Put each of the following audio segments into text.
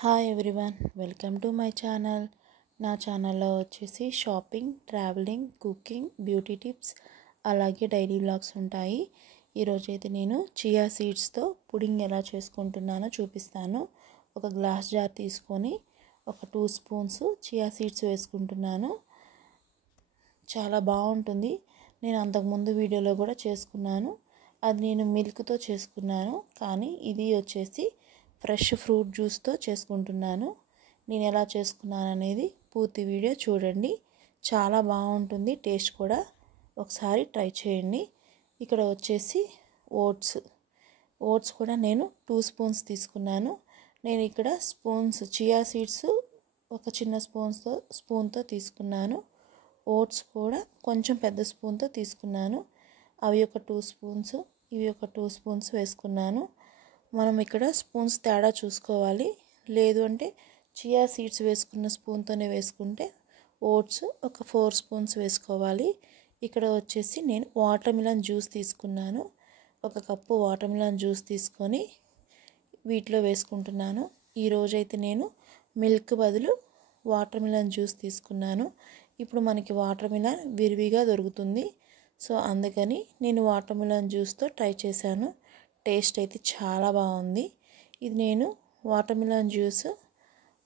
Hi everyone, welcome to my channel. నా ఛానల్లో వచ్చేసి shopping, travelling, cooking, beauty tips, అలాగే డైలీ వ్లాగ్స్ ఉంటాయి. ఈరోజైతే నేను చియా సీడ్స్తో పుడింగ్ ఎలా చేసుకుంటున్నానో చూపిస్తాను. ఒక గ్లాస్ జార్ తీసుకొని ఒక 2 స్పూన్స్ చియా సీడ్స్ వేసుకుంటున్నాను. చాలా బాగుంటుంది. నేను అంతకుముందు వీడియోలో కూడా చేసుకున్నాను. అది నేను మిల్క్తో చేసుకున్నాను, కానీ ఇది వచ్చేసి ఫ్రెష్ ఫ్రూట్ జ్యూస్తో చేసుకుంటున్నాను. నేను ఎలా చేసుకున్నాను అనేది పూర్తి వీడియో చూడండి. చాలా బాగుంటుంది, టేస్ట్ కూడా ఒకసారి ట్రై చేయండి. ఇక్కడ వచ్చేసి ఓట్స్ కూడా నేను 2 స్పూన్స్ తీసుకున్నాను. నేను ఇక్కడ చియా సీడ్స్ ఒక చిన్న స్పూన్తో తీసుకున్నాను. ఓట్స్ కూడా కొంచెం పెద్ద స్పూన్తో తీసుకున్నాను. అవి ఒక 2 స్పూన్స్, ఇవి ఒక 2 స్పూన్స్ వేసుకున్నాను. మనం ఇక్కడ స్పూన్స్ తేడా చూసుకోవాలి. లేదు అంటే చియా సీడ్స్ వేసుకున్న స్పూన్తోనే వేసుకుంటే ఓట్స్ ఒక 4 స్పూన్స్ వేసుకోవాలి. ఇక్కడ వచ్చేసి నేను వాటర్ మిలన్ జ్యూస్ తీసుకున్నాను. ఒక కప్పు వాటర్ మిలన్ జ్యూస్ తీసుకొని వీటిలో వేసుకుంటున్నాను. ఈరోజైతే నేను మిల్క్ బదులు వాటర్ మిలన్ జ్యూస్ తీసుకున్నాను. ఇప్పుడు మనకి వాటర్ మిలన్ విరివిగా దొరుకుతుంది, సో అందుకని నేను వాటర్ మిలన్ జ్యూస్తో ట్రై చేశాను. టేస్ట్ అయితే చాలా బాగుంది. ఇది నేను వాటర్ మిలన్ జ్యూస్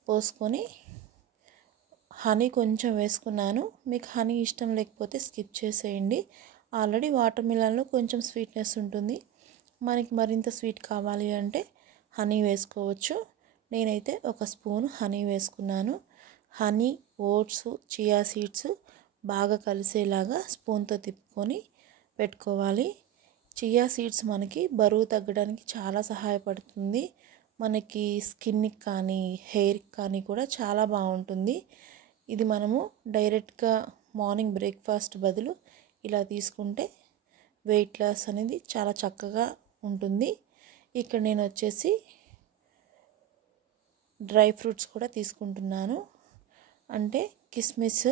పోసుకొని హనీ కొంచెం వేసుకున్నాను. మీకు హనీ ఇష్టం లేకపోతే స్కిప్ చేసేయండి. ఆల్రెడీ వాటర్ మిలన్లో కొంచెం స్వీట్నెస్ ఉంటుంది. మనకి మరింత స్వీట్ కావాలి అంటే హనీ వేసుకోవచ్చు. నేనైతే ఒక స్పూన్ హనీ వేసుకున్నాను. హనీ, ఓట్స్, చియా సీడ్స్ బాగా కలిసేలాగా స్పూన్తో తిప్పుకొని పెట్టుకోవాలి. చియా సీడ్స్ మనకి బరువు తగ్గడానికి చాలా సహాయపడుతుంది. మనకి స్కిన్కి కానీ హెయిర్కి కానీ కూడా చాలా బాగుంటుంది. ఇది మనము డైరెక్ట్గా మార్నింగ్ బ్రేక్ఫాస్ట్ బదులు ఇలా తీసుకుంటే వెయిట్ లాస్ అనేది చాలా చక్కగా ఉంటుంది. ఇక్కడ నేను వచ్చేసి డ్రై ఫ్రూట్స్ కూడా తీసుకుంటున్నాను. అంటే కిస్మిస్,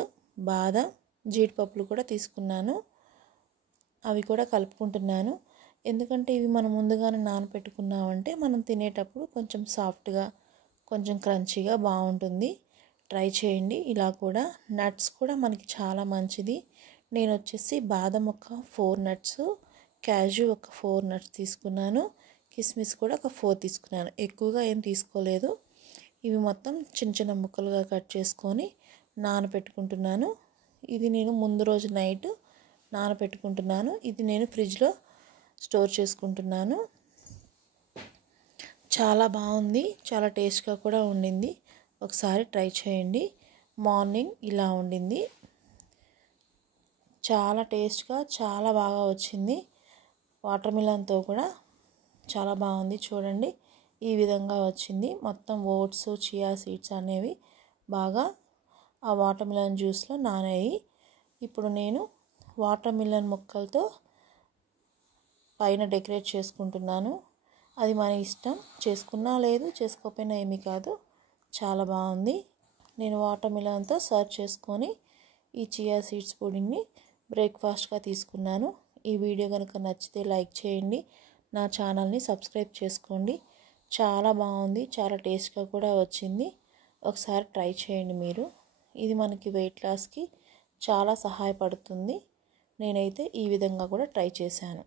బాదం, జీడిపప్పులు కూడా తీసుకున్నాను. అవి కూడా కలుపుకుంటున్నాను. ఎందుకంటే ఇవి మనం ముందుగానే నానబెట్టుకున్నామంటే మనం తినేటప్పుడు కొంచెం సాఫ్ట్గా, కొంచెం క్రంచీగా బాగుంటుంది. ట్రై చేయండి. ఇలా కూడా నట్స్ కూడా మనకి చాలా మంచిది. నేను వచ్చేసి బాదం ఒక 4 నట్స్, క్యాజు ఒక 4 నట్స్ తీసుకున్నాను. కిస్మిస్ కూడా ఒక 4 తీసుకున్నాను. ఎక్కువగా ఏం తీసుకోలేదు. ఇవి మొత్తం చిన్న చిన్న ముక్కలుగా కట్ చేసుకొని నానబెట్టుకుంటున్నాను. ఇది నేను ముందు రోజు నైట్ నానబెట్టుకుంటున్నాను. ఇది నేను ఫ్రిడ్జ్లో స్టోర్ చేసుకుంటున్నాను. చాలా బాగుంది, చాలా టేస్ట్గా కూడా ఉండింది. ఒకసారి ట్రై చేయండి. మార్నింగ్ ఇలా ఉండింది. చాలా టేస్ట్గా చాలా బాగా వచ్చింది. వాటర్ మిలన్తో కూడా చాలా బాగుంది. చూడండి, ఈ విధంగా వచ్చింది. మొత్తం ఓట్స్, చియా సీడ్స్ అనేవి బాగా ఆ వాటర్ మిలన్ జ్యూస్లో నానాయి. ఇప్పుడు నేను వాటర్ మిలన్ ముక్కలతో పైన డెకరేట్ చేసుకుంటున్నాను. అది మన ఇష్టం, చేసుకున్నా లేదు, చేసుకోకపోయినా ఏమీ కాదు. చాలా బాగుంది. నేను వాటర్ మిలన్తో సర్వ్ చేసుకొని ఈ చియా సీడ్స్ పుడింగ్ని బ్రేక్ఫాస్ట్గా తీసుకున్నాను. ఈ వీడియో కనుక నచ్చితే లైక్ చేయండి. నా ఛానల్ని సబ్స్క్రైబ్ చేసుకోండి. చాలా బాగుంది, చాలా టేస్ట్గా కూడా వచ్చింది. ఒకసారి ట్రై చేయండి మీరు. ఇది మనకి వెయిట్ లాస్కి చాలా సహాయపడుతుంది. నేనైతే ఈ విధంగా కూడా ట్రై చేశాను.